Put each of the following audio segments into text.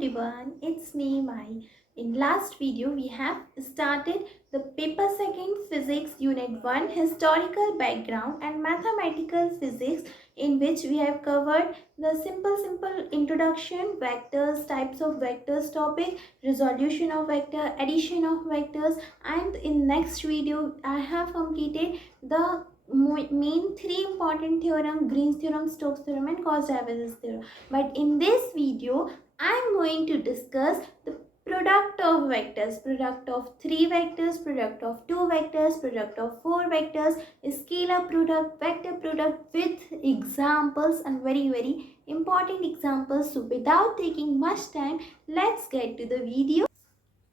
everyone, it's me Mai. In last video we have started the paper second physics unit 1 historical background and mathematical physics, in which we have covered the simple introduction, vectors, types of vectors topic, resolution of vector, addition of vectors, and in next video I have completed the main three important theorem: Green's theorem, Stokes theorem and Cauchy-Davis's theorem. But in this video I am going to discuss the product of vectors, product of 3 vectors, product of 2 vectors, product of 4 vectors, scalar product, vector product, with examples and very important examples. So without taking much time, let's get to the video.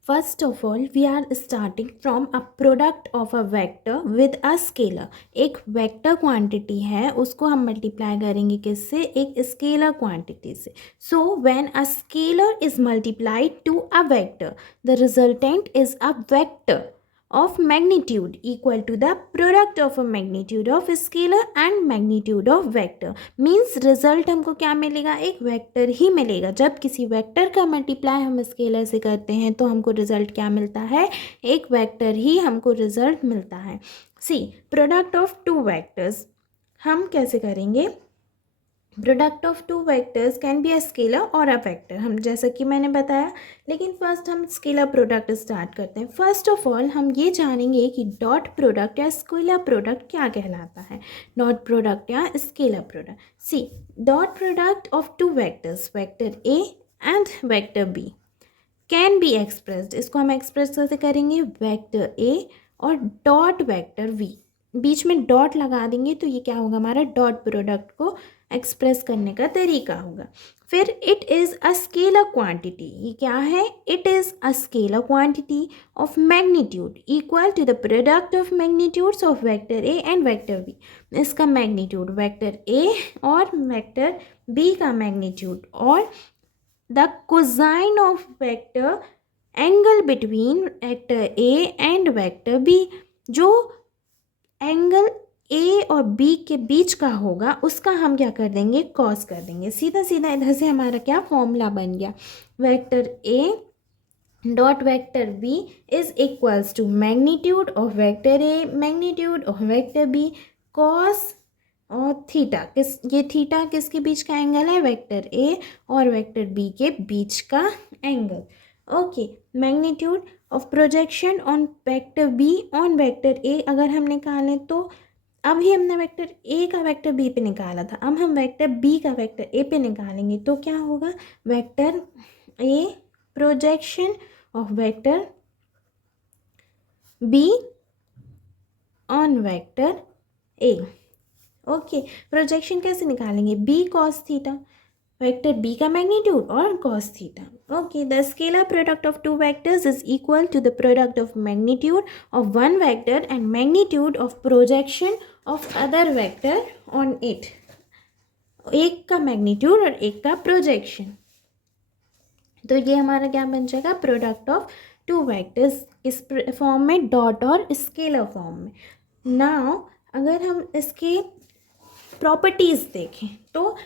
First of all we are starting from a product of a vector with a scalar. एक vector quantity है, उसको हम multiply करेंगे किससे? एक scalar quantity से. So when a scalar is multiplied to a vector, the resultant is a vector of magnitude equal to the product of a magnitude of scalar and magnitude of vector. Means result हमको क्या मिलेगा? एक vector ही मिलेगा. जब किसी vector का multiply हम scalar से करते हैं तो हमको रिजल्ट क्या मिलता है? एक वेक्टर ही हमको रिजल्ट मिलता है. सी, प्रोडक्ट ऑफ टू वेक्टर्स हम कैसे करेंगे? Product of two vectors can be a scalar और अ वेक्टर, हम जैसा कि मैंने बताया. लेकिन फर्स्ट हम स्केलर प्रोडक्ट स्टार्ट करते हैं. फर्स्ट ऑफ ऑल हम ये जानेंगे कि डॉट प्रोडक्ट या स्केलर प्रोडक्ट क्या कहलाता है. डॉट प्रोडक्ट या scalar product. See, dot product of two vectors, vector A and vector B, can be expressed. इसको हम एक्सप्रेस कैसे करेंगे? वेक्टर ए और डॉट वेक्टर वी, बीच में डॉट लगा देंगे तो ये क्या होगा? हमारा डॉट प्रोडक्ट को एक्सप्रेस करने का तरीका होगा. फिर it is a scalar quantity. ये क्या है? It is a scalar quantity of magnitude equal to the product of magnitudes of vector A and vector B. इसका मैग्नीट्यूड वेक्टर ए और वेक्टर बी का मैग्नीट्यूड और the cosine of vector angle between vector A and vector B. जो angle A और B के बीच का होगा उसका हम क्या कर देंगे? कॉस कर देंगे. सीधा सीधा इधर से हमारा क्या फॉर्मूला बन गया? Vector A dot vector B is equals to magnitude of vector A magnitude of vector B cos और थीटा. ये थीटा किसके बीच का एंगल है? वेक्टर ए और वेक्टर बी के बीच का angle. Okay, magnitude of projection on vector B on vector ए अगर हम निकालें तो अभी हमने वेक्टर ए का वेक्टर बी पे निकाला था, अब हम वेक्टर बी का वेक्टर ए पे निकालेंगे तो क्या होगा? Vector A projection of vector B on vector A. Okay, projection कैसे निकालेंगे? B cos theta, vector B का मैग्नीट्यूड और cos theta. Okay, the scalar product of two vectors is equal to the product of magnitude of one vector and magnitude of projection of other vector on it. एक का magnitude और एक का projection. तो ये हमारा क्या बन जाएगा? Product of two vectors. इस फॉर्म में डॉट और स्केलर फॉर्म में. नाउ अगर हम इसके प्रॉपर्टीज़ देखें तो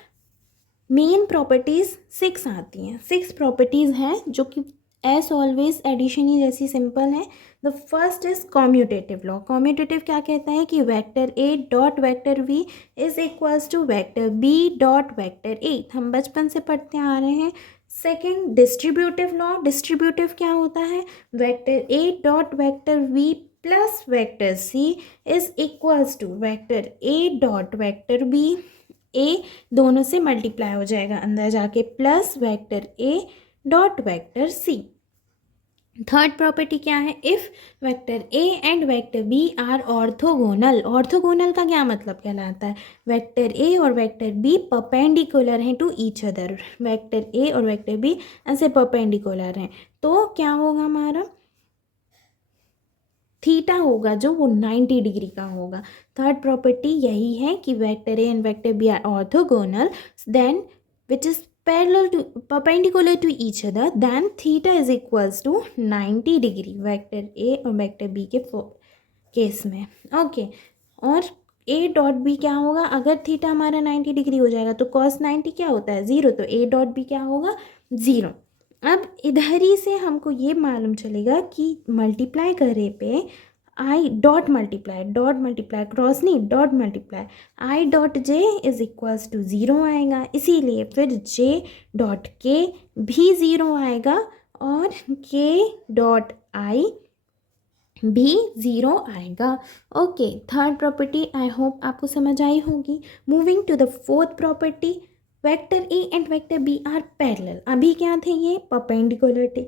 मेन प्रॉपर्टीज़ 6 आती हैं. 6 प्रॉपर्टीज़ हैं जो कि एज ऑलवेज एडिशन ही जैसी सिंपल है. The first is commutative law. Commutative क्या कहता है? कि vector A dot vector V is equals to vector B dot vector A. हम बचपन से पढ़ते आ रहे हैं. Second, distributive law. डिस्ट्रीब्यूटिव क्या होता है? Vector A dot vector V plus vector C is equals to vector A dot vector B. A दोनों से मल्टीप्लाई हो जाएगा अंदर जाके, plus vector A dot vector C. Third property क्या है? If vector A and vector B are orthogonal. Orthogonal का क्या मतलब कहलाता है? वेक्टर ए और वेक्टर बी परपेंडिकुलर हैं to each other. Vector A और वेक्टर बी ऐसे परपेंडिकुलर हैं तो क्या होगा? हमारा थीटा होगा जो वो 90 डिग्री का होगा. थर्ड प्रॉपर्टी यही है कि vector A and vector B are orthogonal then which is parallel to perpendicular to each other then theta is equals to 90 degree vector A और वेक्टर बी के केस में. ओके, और A dot B क्या होगा? अगर theta हमारा 90 degree हो जाएगा तो कॉस 90 क्या होता है? 0. तो ए डॉट बी क्या होगा? 0. अब इधर ही से हमको ये मालूम चलेगा कि मल्टीप्लाई करे पे आई डॉट मल्टीप्लाई क्रॉस नहीं dot multiply I dot J is equals to zero आएगा, इसीलिए फिर जे डॉट के भी ज़ीरो आएगा और के डॉट आई भी ज़ीरो आएगा। Okay, third property I hope आपको समझ आई होगी। Moving to the fourth property, vector A and vector B are parallel. अभी क्या थे ये? परपेंडिकुलर थे,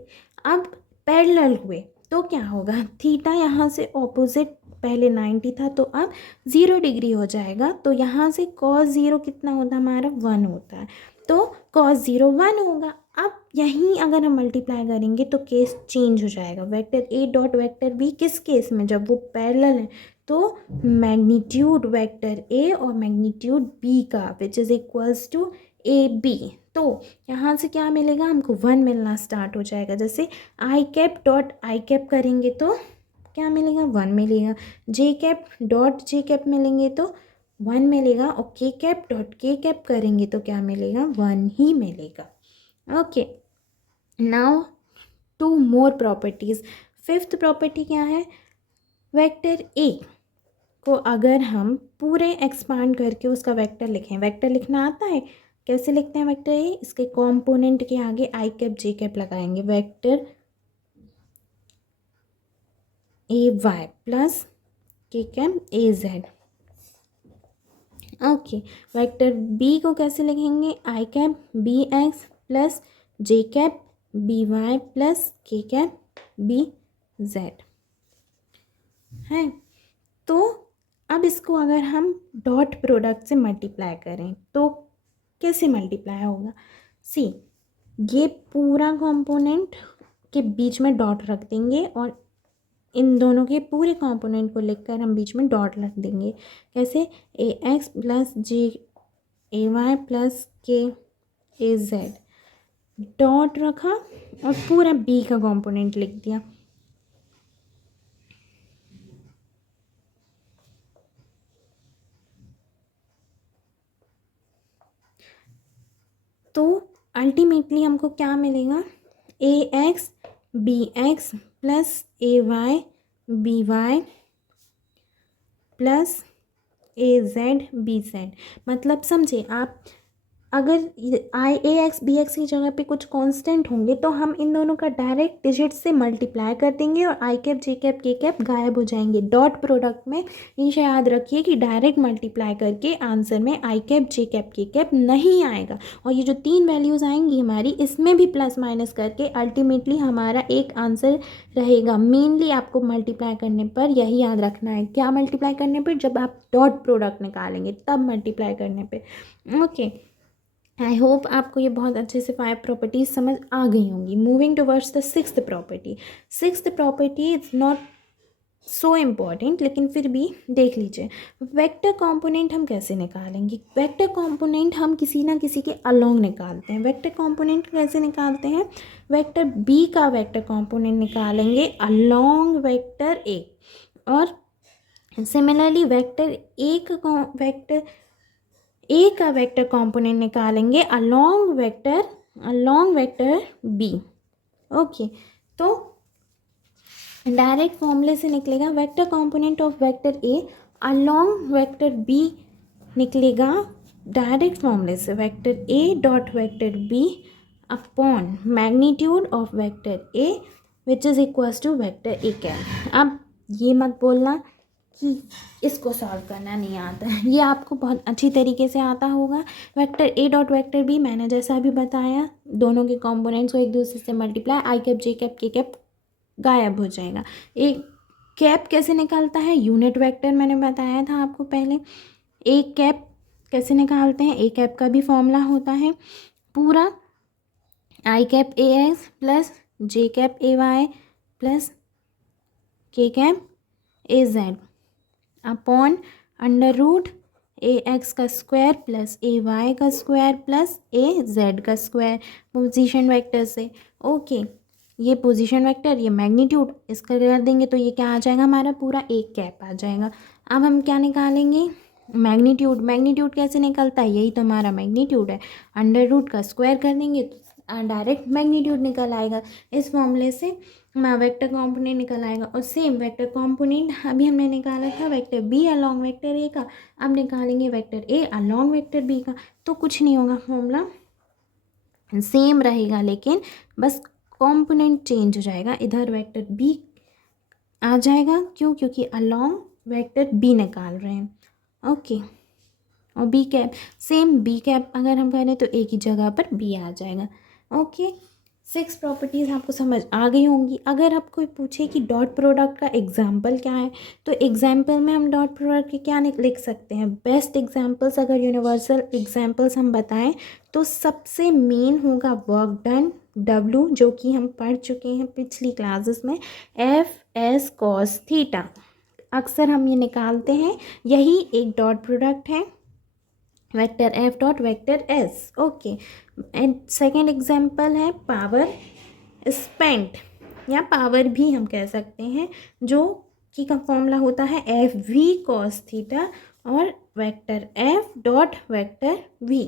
अब पैरेलल हुए तो क्या होगा? थीटा यहाँ से ऑपोजिट पहले 90 था तो अब 0 डिग्री हो जाएगा, तो यहाँ से कॉस 0 कितना होता है हमारा? 1 होता है, तो कॉस 0 1 होगा। अब यहीं अगर हम मल्टीप्लाई करेंगे तो केस चेंज हो जाएगा। Vector A dot vector B किस केस में? जब वो पैरेलल है, तो मैग्नीट्यूड वेक्टर ए और मैग्नीट्यूड बी का which is equals to A B, तो यहाँ से क्या मिलेगा हमको? 1 मिलना स्टार्ट हो जाएगा। जैसे आई कैप डॉट आई कैप करेंगे तो क्या मिलेगा? 1 मिलेगा। जे कैप डॉट जे कैप मिलेंगे तो 1 मिलेगा, और के कैप डॉट के कैप करेंगे तो क्या मिलेगा? 1 ही मिलेगा। ओके, नाउ 2 मोर प्रॉपर्टीज़। फिफ्थ प्रॉपर्टी क्या है? वेक्टर ए को अगर हम पूरे एक्सपांड करके उसका वेक्टर लिखें, वेक्टर लिखना आता है? कैसे लिखते हैं वेक्टर ए? इसके कॉम्पोनेंट के आगे आई कैप जे कैप लगाएंगे, vector A Y plus K cap A Z. Okay, vector B को कैसे लिखेंगे? I cap B X plus J cap B Y plus K cap B Z है। तो अब इसको अगर हम डॉट प्रोडक्ट से मल्टीप्लाई करें तो कैसे मल्टीप्लाई होगा? सी, ये पूरा कंपोनेंट के बीच में डॉट रख देंगे और इन दोनों के पूरे कंपोनेंट को लिखकर हम बीच में डॉट रख देंगे। कैसे? ए एक्स प्लस जे ए वाई प्लस के ए जेड, डॉट रखा और पूरा बी का कंपोनेंट लिख दिया। तो अल्टीमेटली हमको क्या मिलेगा? ए X B X plus A Y B Y plus A Z B Z. मतलब समझे आप, अगर आई ए एक्स बी एक्स की जगह पे कुछ कांस्टेंट होंगे तो हम इन दोनों का डायरेक्ट डिजिट से मल्टीप्लाई कर देंगे और आई कैप जे कैप के कैप गायब हो जाएंगे। डॉट प्रोडक्ट में हमेशा याद रखिए कि डायरेक्ट मल्टीप्लाई करके आंसर में आई कैप जे कैप के कैप नहीं आएगा, और ये जो 3 वैल्यूज़ आएंगी हमारी, इसमें भी प्लस माइनस करके अल्टीमेटली हमारा एक आंसर रहेगा। मेनली आपको मल्टीप्लाई करने पर यही याद रखना है। क्या मल्टीप्लाई करने पर? जब आप डॉट प्रोडक्ट निकालेंगे तब मल्टीप्लाई करने पर। ओके, आई होप आपको ये बहुत अच्छे से 5 प्रॉपर्टीज समझ आ गई होंगी। Moving towards the sixth property. Sixth property is not so important, लेकिन फिर भी देख लीजिए। वेक्टर कंपोनेंट हम कैसे निकालेंगे? वेक्टर कंपोनेंट हम किसी ना किसी के अलोंग निकालते हैं। वेक्टर कंपोनेंट कैसे निकालते हैं? वेक्टर बी का वेक्टर कंपोनेंट निकालेंगे अलोंग वेक्टर ए, और सिमिलरली वेक्टर ए का वेक्टर कंपोनेंट निकालेंगे अलोंग वेक्टर बी। ओके, तो डायरेक्ट फॉर्मूले से निकलेगा vector component of vector A along vector B, निकलेगा डायरेक्ट फॉर्मूले से vector A dot vector B upon magnitude of vector A which is equals to vector A cap. अब ये मत बोलना कि इसको सॉल्व करना नहीं आता है, ये आपको बहुत अच्छी तरीके से आता होगा। Vector A dot vector B मैंने जैसा भी बताया, दोनों के कंपोनेंट्स को एक दूसरे से मल्टीप्लाई, आई कैप जे कैप के कैप गायब हो जाएगा। एक कैप कैसे निकालता है? यूनिट वेक्टर मैंने बताया था आपको पहले। एक कैप कैसे निकालते हैं? ए कैप का भी फॉर्मूला होता है पूरा, I cap A X plus J cap A Y plus K cap A Z upon under root A X का स्क्वायर प्लस ए वाई का स्क्वायर प्लस ए जेड का स्क्वायर पोजीशन वेक्टर से। Okay, ये position vector, ये magnitude, इसका कर देंगे तो ये क्या आ जाएगा हमारा? पूरा एक कैप आ जाएगा। अब हम क्या निकालेंगे? मैग्नीट्यूड। मैग्नीट्यूड कैसे निकलता है? यही तो हमारा मैग्नीट्यूड है। अंडर रूट का स्क्वायर कर देंगे तो डायरेक्ट मैग्नीट्यूड निकल आएगा। इस फॉर्मूले से हमारा वेक्टर कंपोनेंट निकल आएगा। और सेम वेक्टर कंपोनेंट अभी हमने निकाला था vector B along vector A का, अब निकालेंगे vector A along vector B का। तो कुछ नहीं होगा, फॉर्मूला सेम रहेगा, लेकिन बस कंपोनेंट चेंज हो जाएगा। इधर वेक्टर बी आ जाएगा, क्यों? क्योंकि अलॉन्ग वेक्टर बी निकाल रहे हैं। ओके, और B cap same, B cap अगर हम करें तो एक ही जगह पर बी आ जाएगा। ओके, 6 प्रॉपर्टीज़ आपको समझ आ गई होंगी। अगर आप कोई पूछे कि डॉट प्रोडक्ट का एग्जाम्पल क्या है, तो एग्जाम्पल में हम डॉट प्रोडक्ट के क्या लिख सकते हैं? बेस्ट एग्जाम्पल्स, अगर यूनिवर्सल एग्जाम्पल्स हम बताएं तो सबसे मेन होगा वर्क डन, W, जो कि हम पढ़ चुके हैं पिछली क्लासेस में, FS cos थीटा। अक्सर हम ये निकालते हैं, यही एक डॉट प्रोडक्ट है, vector F dot vector S। Okay, and second example है पावर स्पेंट, या पावर भी हम कह सकते हैं, जो कि का फॉर्मूला होता है FV cos थीटा और vector F dot vector V।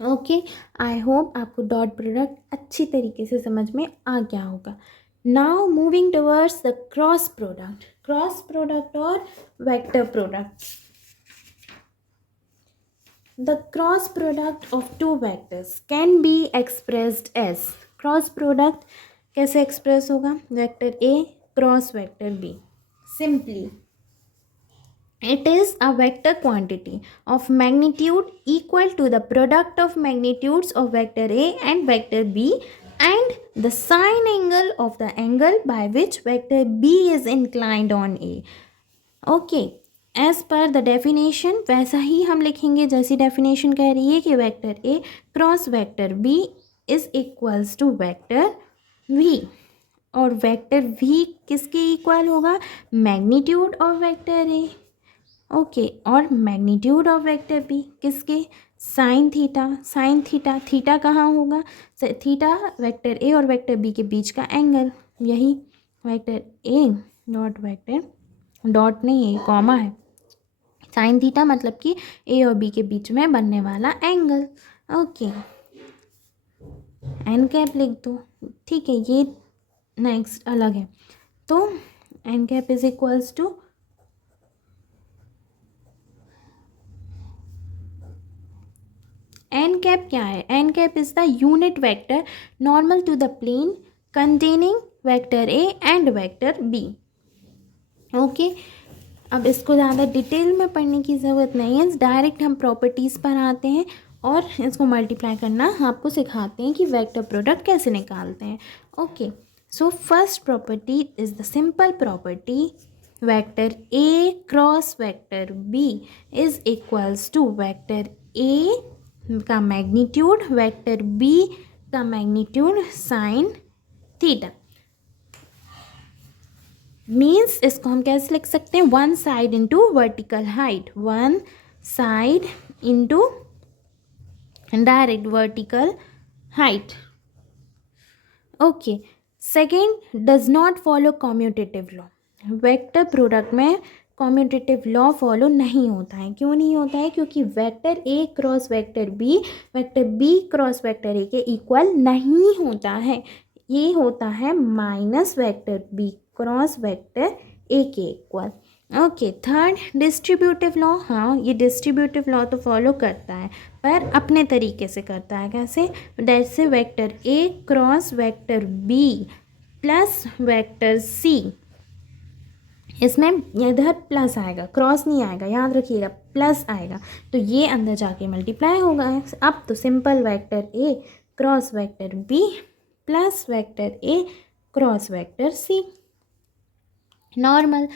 Okay, I hope आपको डॉट प्रोडक्ट अच्छी तरीके से समझ में आ गया होगा। Now moving towards the cross product और vector product. The cross product of two vectors can be expressed as, cross product कैसे एक्सप्रेस होगा? Vector A cross vector B। Simply it is a vector quantity of magnitude equal to the product of magnitudes of vector A and vector B and the sine angle of the angle by which vector B is inclined on A। Okay, as per the definition वैसा ही हम लिखेंगे जैसी definition कह रही है कि vector A cross vector B is equals to vector V, और वेक्टर वी किसके इक्वल होगा? Magnitude of vector A. Okay, और मैग्नीट्यूड ऑफ वेक्टर बी किसके? Sine theta. थीटा कहाँ होगा? थीटा वेक्टर ए और वेक्टर बी के बीच का एंगल, यही vector A dot vector, dot नहीं है, कॉमा है, साइन थीटा मतलब कि ए और बी के बीच में बनने वाला एंगल। ओके, एन कैप लिख दो, ठीक है, ये नेक्स्ट अलग है। तो N cap is equals to N cap क्या है? N cap is the unit vector normal to the plane containing vector A and vector B. Okay, अब इसको ज़्यादा डिटेल में पढ़ने की ज़रूरत नहीं है, डायरेक्ट हम प्रॉपर्टीज़ पर आते हैं और इसको मल्टीप्लाई करना आपको सिखाते हैं कि वेक्टर प्रोडक्ट कैसे निकालते हैं। Okay, so first property is the simple property vector A cross vector B is equals to vector A का मैग्नीट्यूड वेक्टर बी का मैग्नीट्यूड साइन थीटा। मीन्स इसको हम कैसे लिख सकते हैं? One side into vertical height, one side into direct vertical height. Okay, second does not follow commutative law. Vector product में commutative law follow नहीं होता है। क्यों नहीं होता है? क्योंकि vector A cross vector B cross vector A के इक्वल नहीं होता है। ये होता है minus vector B cross vector A के equal. Okay, third distributive law. हाँ, ये डिस्ट्रीब्यूटिव लॉ तो फॉलो करता है पर अपने तरीके से करता है। कैसे? जैसे vector A cross vector B plus vector C, इसमें इधर प्लस आएगा, क्रॉस नहीं आएगा, याद रखिएगा, प्लस आएगा, तो ये अंदर जाके मल्टीप्लाई होगा। अब तो simple vector A cross vector B plus vector A cross vector C, normal.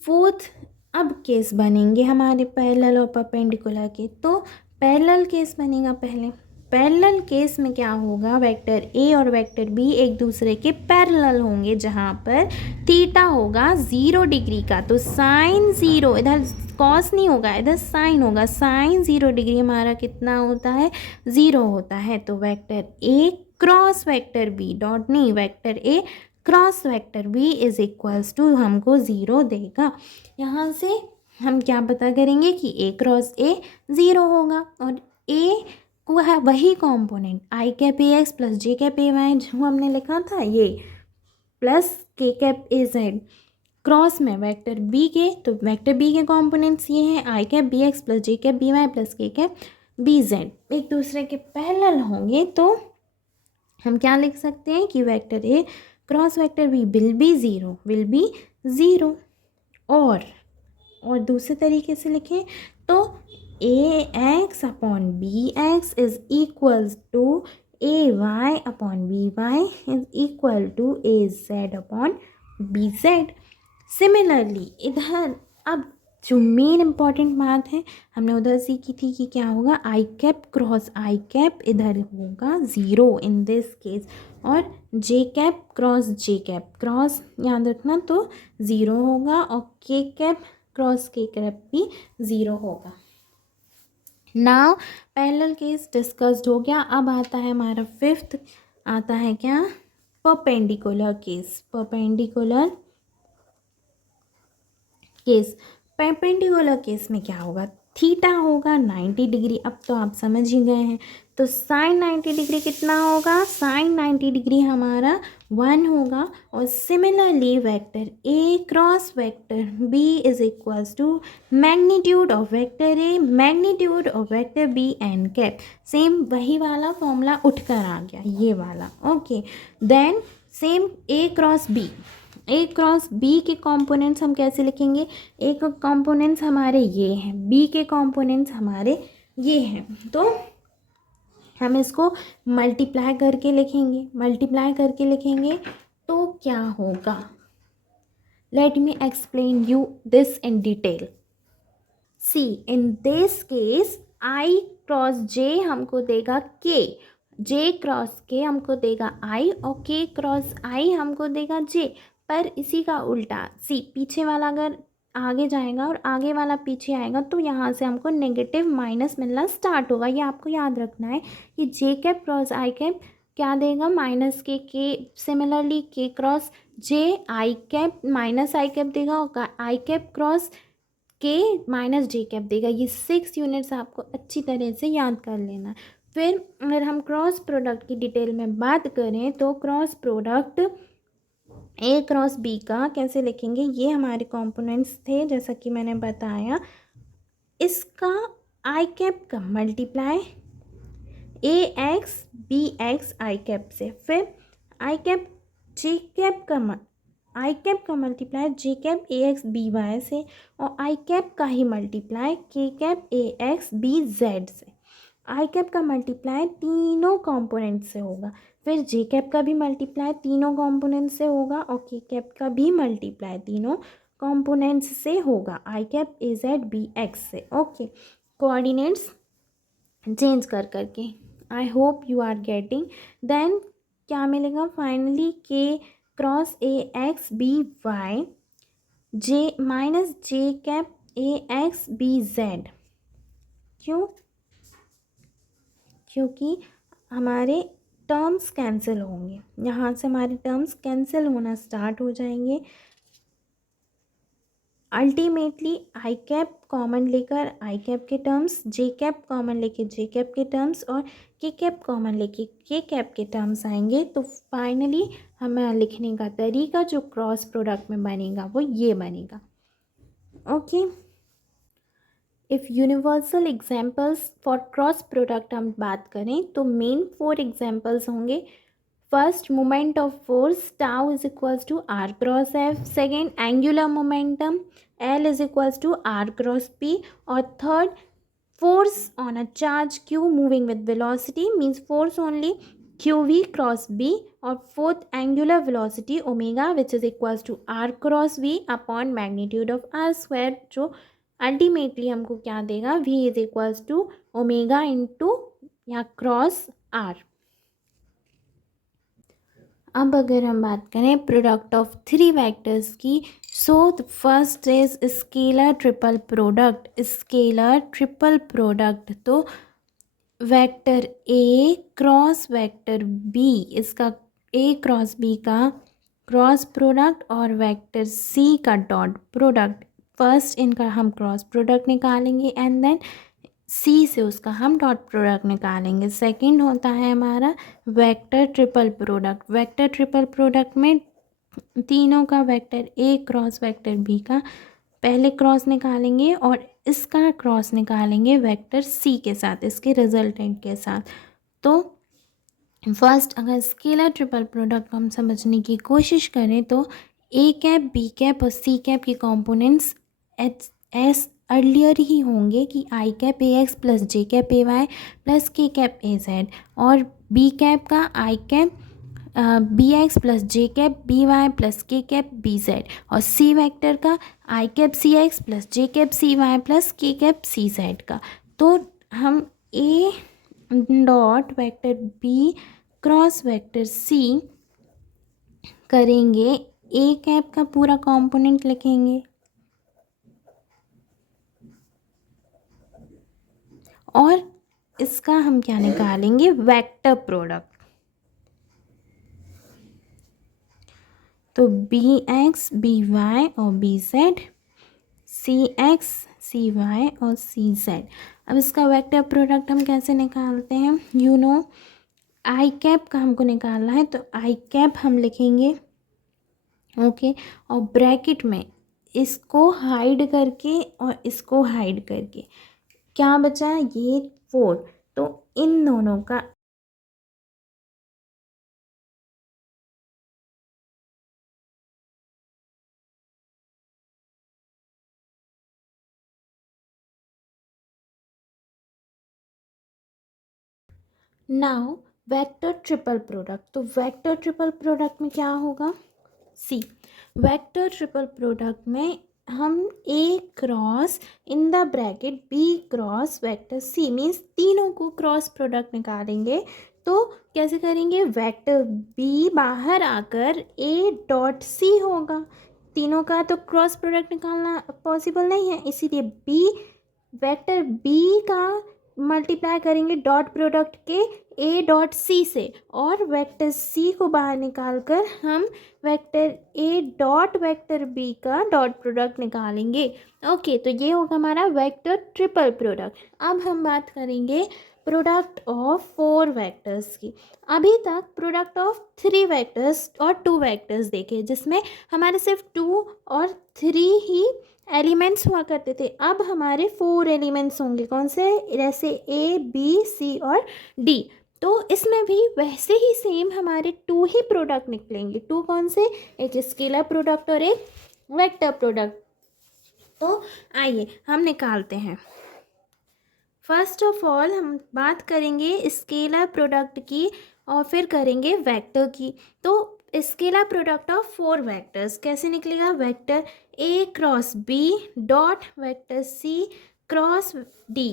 Fourth अब केस बनेंगे हमारे पैरेलल और परपेंडिकुलर के। तो पैरेलल केस बनेगा पहले। पैरेलल केस में क्या होगा? वेक्टर ए और वेक्टर बी एक दूसरे के पैरेलल होंगे, जहाँ पर थीटा होगा 0 डिग्री का, तो साइन 0, इधर कॉस नहीं होगा, इधर साइन होगा। साइन 0 डिग्री हमारा कितना होता है? 0 होता है। तो vector A cross vector B dot नहीं, vector A cross vector B is equals to हमको 0 देगा। यहाँ से हम क्या पता करेंगे कि ए क्रॉस ए 0 होगा और ए वही component I cap A X plus J cap A Y जो हमने लिखा था ये plus K cap A Z cross में वेक्टर बी के, तो वेक्टर बी के कंपोनेंट्स ये हैं I cap B X plus J cap B Y plus K cap B Z एक दूसरे के पैरेलल होंगे तो हम क्या लिख सकते हैं कि vector A cross vector B will be zero. और दूसरे तरीके से लिखें तो A X upon B X is equals to A Y upon B Y is equal to A Z upon B Z. Similarly इधर अब जो मेन इम्पॉर्टेंट बात है हमने उधर सीखी थी कि क्या होगा I cap cross I cap इधर होगा ज़ीरो इन दिस केस, और जे कैप क्रॉस जे कैप क्रॉस याद रखना तो ज़ीरो होगा, और के कैप क्रॉस के कैप भी ज़ीरो होगा। नाउ पैरेलल केस डिस्कस्ड हो गया। अब आता है हमारा फिफ्थ, आता है क्या परपेंडिकुलर केस। परपेंडिकुलर केस में क्या होगा, थीटा होगा 90 डिग्री। अब तो आप समझ ही गए हैं, तो साइन 90 डिग्री कितना होगा, साइन 90 डिग्री हमारा 1 होगा। और similarly vector A cross vector B is equals to magnitude of vector A magnitude of vector B N cap. Same वही वाला फॉर्मूला उठकर आ गया, ये वाला। Okay, then same A cross B के कंपोनेंट्स हम कैसे लिखेंगे, ए के कंपोनेंट्स हमारे ये हैं, बी के कंपोनेंट्स हमारे ये हैं, तो हम इसको मल्टीप्लाई करके लिखेंगे तो क्या होगा, let me explain you this in detail. See in this case I cross J हमको देगा के, जे क्रॉस के हमको देगा आई, और के क्रॉस आई हमको देगा जे। पर इसी का उल्टा, सी पीछे वाला अगर आगे जाएगा और आगे वाला पीछे आएगा तो यहाँ से हमको नेगेटिव माइनस मिलना स्टार्ट होगा। ये आपको याद रखना है कि जे कैप क्रॉस आई कैप क्या देगा, माइनस के सिमिलरली के क्रॉस जे आई कैप माइनस आई कैप देगा, और आई कैप क्रॉस के माइनस जे कैप देगा। ये 6 यूनिट्स आपको अच्छी तरह से याद कर लेना। फिर अगर हम क्रॉस प्रोडक्ट की डिटेल में बात करें तो cross product A cross B का कैसे लिखेंगे, ये हमारे कंपोनेंट्स थे जैसा कि मैंने बताया। इसका आई कैप का multiply A X B X I cap से, फिर आई कैप जे कैप का multiply J cap A X B Y से, और आई कैप का ही multiply K cap A X B Z से। आई कैप का मल्टीप्लाई तीनों कंपोनेंट से होगा, फिर जे कैप का भी मल्टीप्लाई तीनों कंपोनेंट से होगा, और के कैप का भी मल्टीप्लाई तीनों कंपोनेंट्स से होगा, I cap A Z B X से। ओके, कोऑर्डिनेट्स चेंज करके I hope you are getting. Then क्या मिलेगा finally, K cross A X B Y J minus J cap A X B Z. क्योंकि हमारे terms cancel होंगे, यहाँ से हमारे टर्म्स कैंसिल होना स्टार्ट हो जाएंगे। अल्टीमेटली आई कैप कॉमन लेकर आई कैप के टर्म्स, जे कैप कॉमन लेके जे कैप के टर्म्स, और के कैप कॉमन लेके के कैप के टर्म्स आएंगे। तो फाइनली हमें लिखने का तरीका जो क्रॉस प्रोडक्ट में बनेगा वो ये बनेगा। Okay, if universal examples for cross product हम बात करें तो मेन 4 एग्जाम्पल्स होंगे। First, moment of force tau is equals to R cross F. Second, angular momentum L is equals to R cross P. और third, force on a charge Q moving with velocity means force only Q V cross B. और fourth, angular velocity omega which is equals to R cross V upon magnitude of R square, जो ultimately हमको क्या देगा, v is equals to omega into या cross R. अब अगर हम बात करें प्रोडक्ट ऑफ 3 वेक्टर्स की, so first is scalar triple product. तो vector A cross vector B, इसका ए क्रॉस बी का क्रॉस प्रोडक्ट, और वेक्टर सी का डॉट प्रोडक्ट। फर्स्ट इनका हम क्रॉस प्रोडक्ट निकालेंगे एंड देन सी से उसका हम डॉट प्रोडक्ट निकालेंगे। सेकंड होता है हमारा vector triple product. Vector triple product में तीनों का vector A cross vector B का पहले क्रॉस निकालेंगे और इसका क्रॉस निकालेंगे वेक्टर सी के साथ, इसके रिजल्टेंट के साथ। तो फर्स्ट अगर स्केलर ट्रिपल प्रोडक्ट को हम समझने की कोशिश करें तो ए कैप बी कैप और सी कैप के कंपोनेंट्स एस अर्लियर ही होंगे कि I cap A X plus J cap A Y plus K cap A Z, और बी कैप का I cap B X plus J cap B Y plus K cap B Z, और C vector का I cap C X plus J cap C Y plus K cap C Z का। तो हम A dot vector B cross vector सी करेंगे, A cap का पूरा component लिखेंगे और इसका हम क्या निकालेंगे, वेक्टर प्रोडक्ट। तो बी एक्स बी वाई और बी जेड, सी एक्स सी वाई और सी जेड। अब इसका वेक्टर प्रोडक्ट हम कैसे निकालते हैं, यू नो आई कैप का हमको निकालना है, तो आई कैप हम लिखेंगे ओके, और ब्रैकेट में इसको हाइड करके और इसको हाइड करके क्या बचा, ये 4, तो इन दोनों का नाउ वेक्टर ट्रिपल प्रोडक्ट। तो वेक्टर ट्रिपल प्रोडक्ट में क्या होगा, सी वेक्टर ट्रिपल प्रोडक्ट में हम A cross in the bracket B cross vector C means तीनों को क्रॉस प्रोडक्ट निकालेंगे। तो कैसे करेंगे, वेक्टर बी बाहर आकर ए डॉट सी होगा, तीनों का तो क्रॉस प्रोडक्ट निकालना पॉसिबल नहीं है, इसीलिए बी वेक्टर बी का मल्टीप्लाई करेंगे डॉट प्रोडक्ट के ए डॉट सी से, और वेक्टर सी को बाहर निकाल कर हम vector A dot vector B का डॉट प्रोडक्ट निकालेंगे। ओके, तो ये होगा हमारा वेक्टर ट्रिपल प्रोडक्ट। अब हम बात करेंगे प्रोडक्ट ऑफ 4 वेक्टर्स की। अभी तक प्रोडक्ट ऑफ 3 वेक्टर्स और 2 वेक्टर्स देखे, जिसमें हमारे सिर्फ 2 और 3 ही एलिमेंट्स हुआ करते थे। अब हमारे 4 एलिमेंट्स होंगे, कौन से, जैसे ए बी सी और डी। तो इसमें भी वैसे ही सेम हमारे 2 ही प्रोडक्ट निकलेंगे। 2 कौन से, एक स्केलर प्रोडक्ट और एक वेक्टर प्रोडक्ट। तो आइए हम निकालते हैं। फर्स्ट ऑफ ऑल हम बात करेंगे स्केलर प्रोडक्ट की और फिर करेंगे वेक्टर की। तो स्केलर प्रोडक्ट ऑफ 4 वेक्टर्स कैसे निकलेगा, vector A cross B dot vector C cross D.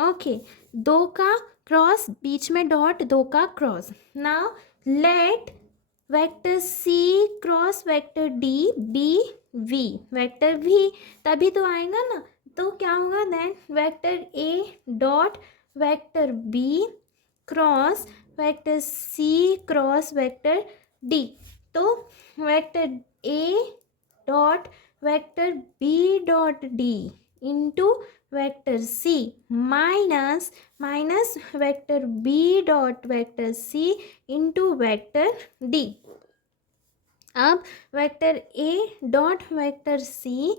Okay, 2 का क्रॉस बीच में डॉट, 2 का cross. Now let vector C cross vector D be V, vector V तभी तो आएगा ना। तो क्या होगा then, vector A dot vector B cross vector C cross vector D. तो vector A dot vector B dot D into vector C minus vector B dot vector C into vector D. अब vector A dot vector C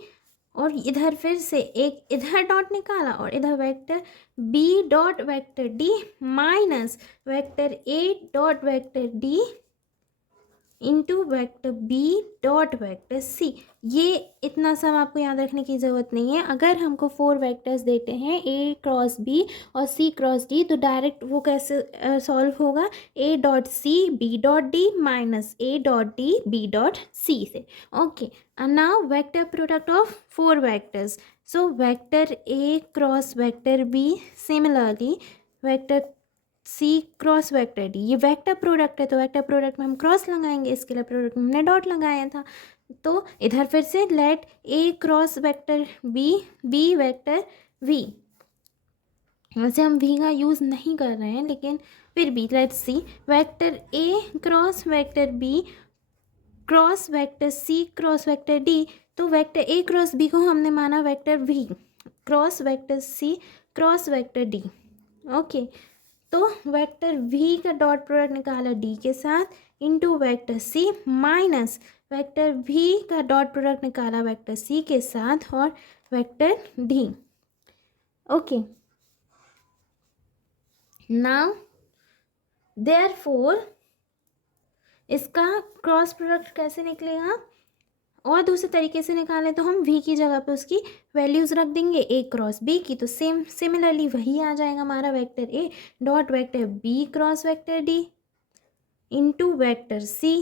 और इधर फिर से एक इधर dot निकाला और इधर vector B dot vector D minus vector A dot vector D into vector B dot vector C. ये इतना सब आपको याद रखने की ज़रूरत नहीं है। अगर हमको 4 वेक्टर्स देते हैं ए क्रॉस बी और सी क्रॉस डी, तो डायरेक्ट वो कैसे सॉल्व होगा, A dot C B dot D minus A dot D B dot C से। Okay, and now vector product of 4 vectors. So vector A cross vector B, similarly vector C cross vector D। ये vector product है तो vector product में हम cross लगाएंगे, इसके लिए product में हमने डॉट लगाया था। तो इधर फिर से let A cross vector B B vector V। वैसे हम V का यूज़ नहीं कर रहे हैं, लेकिन फिर भी let's see vector A cross vector B cross vector C cross vector D. तो वेक्टर ए क्रॉस बी को हमने माना vector V, cross vector C cross vector D. Okay, तो वेक्टर वी का डॉट प्रोडक्ट निकाला डी के साथ into vector C minus vector V का डॉट प्रोडक्ट निकाला वेक्टर सी के साथ और vector D. Okay, now therefore इसका क्रॉस प्रोडक्ट कैसे निकलेगा, और दूसरे तरीके से निकालें तो हम v की जगह पे उसकी वैल्यूज़ रख देंगे a क्रॉस b की, तो सिमिलरली वही आ जाएगा हमारा vector a dot vector b cross vector d into vector c,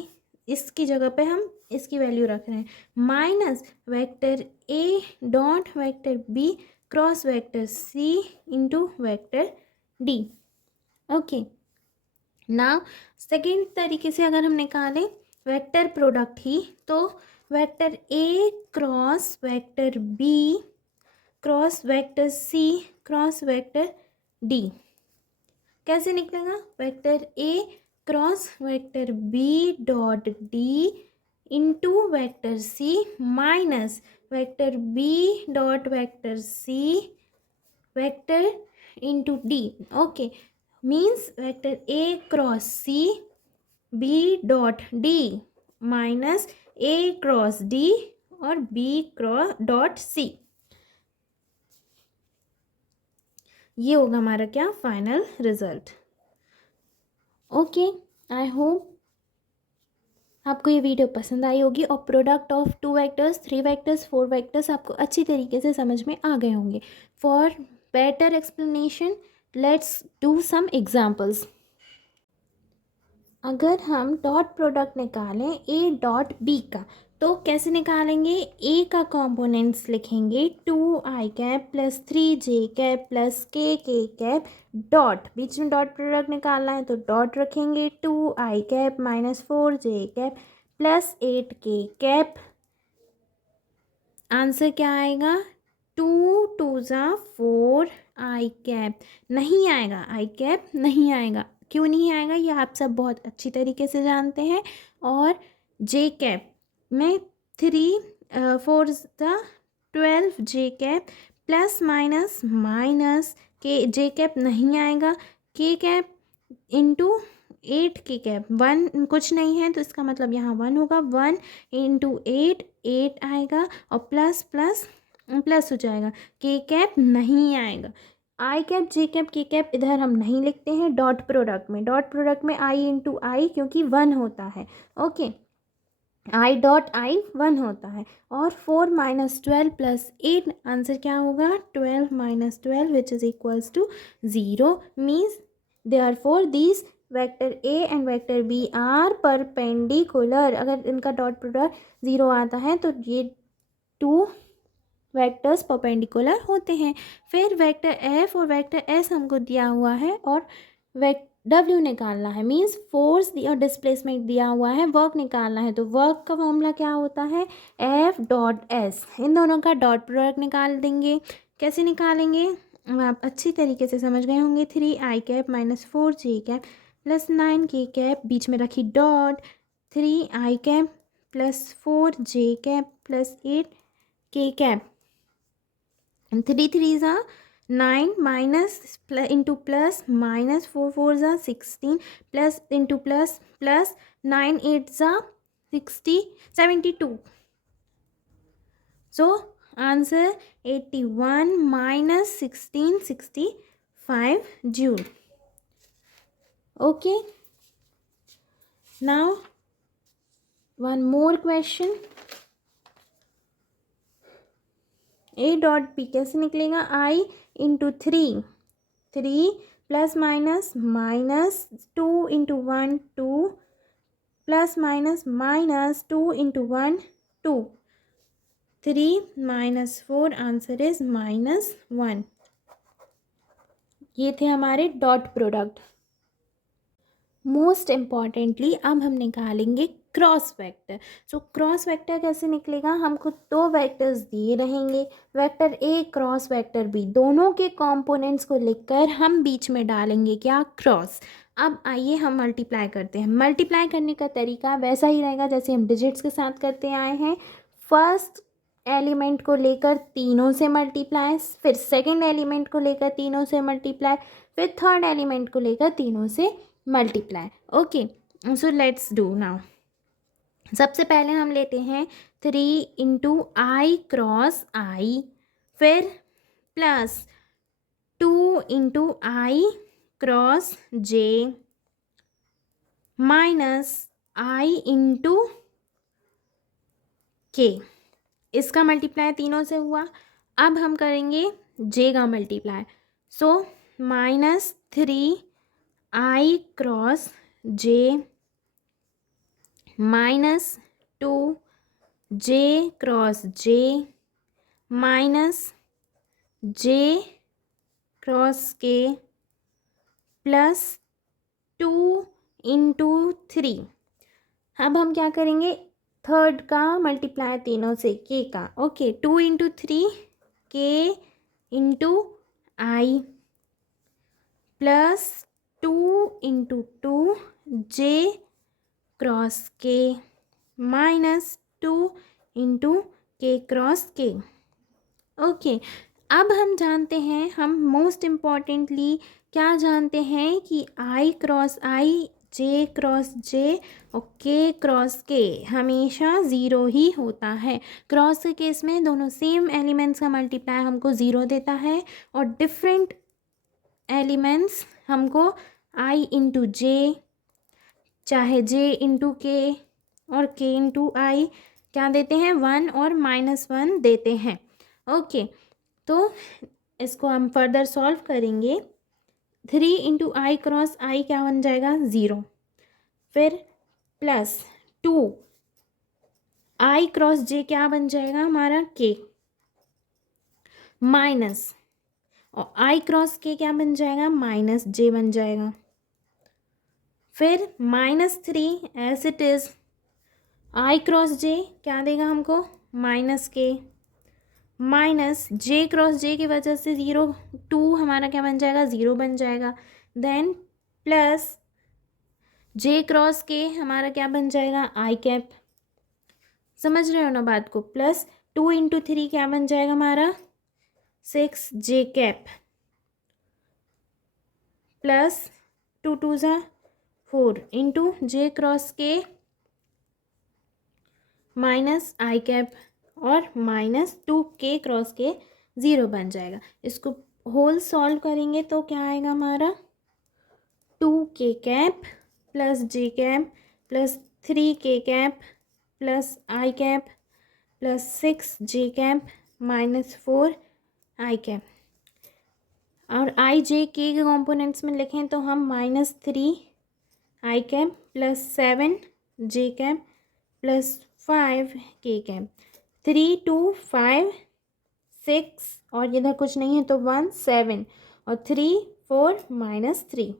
इसकी जगह पे हम इसकी वैल्यू रख रहे हैं, minus vector a dot vector b cross vector c into vector d। Okay, now second तरीके से अगर हम निकालें वेक्टर प्रोडक्ट ही, तो vector A cross vector B cross vector C cross vector D कैसे निकलेगा, vector A cross vector B dot D into vector C minus vector B dot vector C vector into D. Okay, means vector A cross C B dot D minus A cross D और B cross dot C. ये होगा हमारा क्या final result. Okay, I hope आपको ये video पसंद आई होगी और product of 2 vectors 3 vectors 4 vectors आपको अच्छी तरीके से समझ में आ गए होंगे। For better explanation let's do some examples. अगर हम डॉट प्रोडक्ट निकालें ए डॉट बी का, तो कैसे निकालेंगे, ए का कंपोनेंट्स लिखेंगे 2i cap plus 3j cap plus k cap dot, बीच में डॉट प्रोडक्ट निकालना है तो डॉट रखेंगे 2i cap minus 4j cap plus 8k cap. Answer क्या आएगा, 2 2 ज़ा 4 i कैप नहीं आएगा, i कैप नहीं आएगा। क्यों नहीं आएगा ये आप सब बहुत अच्छी तरीके से जानते हैं। और जे कैप में 3 4 ज़ा 12 जे कैप प्लस माइनस माइनस के जे कैप नहीं आएगा, के कैप इंटू 8 के कैप 1 कुछ नहीं है तो इसका मतलब यहाँ 1 होगा, 1 इंटू 8 आएगा और प्लस प्लस प्लस हो जाएगा, के कैप नहीं आएगा। आई कैप जे कैप के कैप इधर हम नहीं लिखते हैं डॉट प्रोडक्ट में आई इंटू आई क्योंकि 1 होता है। ओके, आई डॉट आई 1 होता है। और 4 माइनस 12 प्लस 8 आंसर क्या होगा, 12 minus 12 which is equals to 0 means therefore these vector A and vector B are perpendicular. अगर इनका डॉट प्रोडक्ट 0 आता है तो ये 2 वेक्टर्स परपेंडिकुलर होते हैं। फिर वेक्टर एफ और वेक्टर एस हमको दिया हुआ है और डब्ल्यू निकालना है, मींस फोर्स और डिस्प्लेसमेंट दिया हुआ है, वर्क निकालना है। तो वर्क का फॉर्मूला क्या होता है, एफ डॉट एस। इन दोनों का डॉट प्रोडक्ट निकाल देंगे। कैसे निकालेंगे आप अच्छी तरीके से समझ गए होंगे। 3i cap minus 4j cap plus 9k cap, बीच में रखी dot, 3i cap plus 4j cap plus 8k cap, 3 3 ज़ा 9 माइनस इंटू प्लस माइनस 4 4 ज़ा 16 प्लस इंटू प्लस प्लस 9 8 ज़ा 72। So answer 81 minus 16 65 joule. Okay, now one more question. A dot B कैसे निकलेगा, I into 3 plus minus minus 2 into 1 2 plus minus minus 2 into 1 2, 3 minus 4 answer is -1। ये थे हमारे dot product. Most importantly अब हम निकालेंगे cross vector. So cross vector कैसे निकलेगा, हमको 2 वेक्टर्स दिए रहेंगे, vector A cross vector B, दोनों के कंपोनेंट्स को लिखकर हम बीच में डालेंगे क्या, क्रॉस। अब आइए हम मल्टीप्लाई करते हैं। मल्टीप्लाई करने का तरीका वैसा ही रहेगा जैसे हम डिजिट्स के साथ करते आए हैं। फर्स्ट एलिमेंट को लेकर तीनों से मल्टीप्लाई, फिर सेकंड एलिमेंट को लेकर तीनों से मल्टीप्लाई, फिर थर्ड एलिमेंट को लेकर तीनों से multiply. Okay, so let's do now. सबसे पहले हम लेते हैं 3 इंटू आई क्रॉस आई, फिर प्लस 2 इंटू आई क्रॉस जे, माइनस आई इंटू के. इसका मल्टीप्लाई तीनों से हुआ. अब हम करेंगे जे का मल्टीप्लाई. सो -3 आई क्रॉस जे -2 जे क्रॉस जे जे क्रॉस के प्लस 2 इंटू 3. अब हम क्या करेंगे, थर्ड का मल्टीप्लाई तीनों से, के का. ओके, 2 इंटू 3 के इंटू आई प्लस 2 इंटू 2 जे क्रॉस के -2 इंटू के क्रॉस के. ओके, अब हम जानते हैं, हम मोस्ट इम्पॉर्टेंटली क्या जानते हैं कि आई क्रॉस आई, जे क्रॉस जे और के क्रॉस के हमेशा ज़ीरो ही होता है. क्रॉस के केस में दोनों सेम एलिमेंट्स का मल्टीप्लाई हमको ज़ीरो देता है और डिफरेंट एलिमेंट्स हमको आई इंटू जे, चाहे जे इंटू के और के इंटू आई क्या देते हैं, 1 और -1 देते हैं. ओके, तो इसको हम फर्दर सॉल्व करेंगे. 3 इंटू आई क्रॉस आई क्या बन जाएगा, 0. फिर प्लस 2 आई क्रॉस जे क्या बन जाएगा हमारा, के, माइनस और आई क्रॉस के क्या बन जाएगा, माइनस जे बन जाएगा. फिर -3 as it is, I cross J क्या देगा हमको, -के, माइनस जे क्रॉस जे की वजह से 0, 2 हमारा क्या बन जाएगा, 0 बन जाएगा. देन प्लस जे क्रॉस के हमारा क्या बन जाएगा, आई कैप. समझ रहे हो ना बात को. प्लस 2 इंटू 3 क्या बन जाएगा हमारा, 6 जे कैप, प्लस 2 2 ज़ा 4 इंटू जे क्रॉस के माइनस आई कैप और -2 के क्रॉस के 0 बन जाएगा. इसको होल सॉल्व करेंगे तो क्या आएगा हमारा, 2 के cap plus J cap plus 3 के कैप प्लस आई कैप प्लस 6 जे कैप -4 आई कैप. और आई जे के कॉम्पोनेंट्स में लिखें तो हम -3 आई कैप प्लस 7 जे कैप प्लस 5 के कैप. 3 2 5 6 और इधर कुछ नहीं है तो 1 7 और 3 4 -3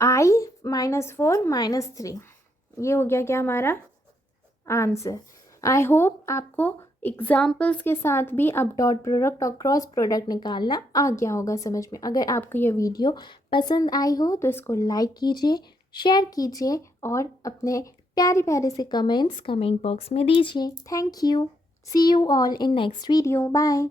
आई -4 -3. ये हो गया क्या हमारा आंसर. आई होप आपको एग्जाम्पल्स के साथ भी अब डॉट प्रोडक्ट और क्रॉस प्रोडक्ट निकालना आ गया होगा समझ में. अगर आपको ये वीडियो पसंद आई हो तो इसको लाइक कीजिए, शेयर कीजिए और अपने प्यारे प्यारे से कमेंट्स कमेंट बॉक्स में दीजिए. Thank you. See you all in next video. Bye.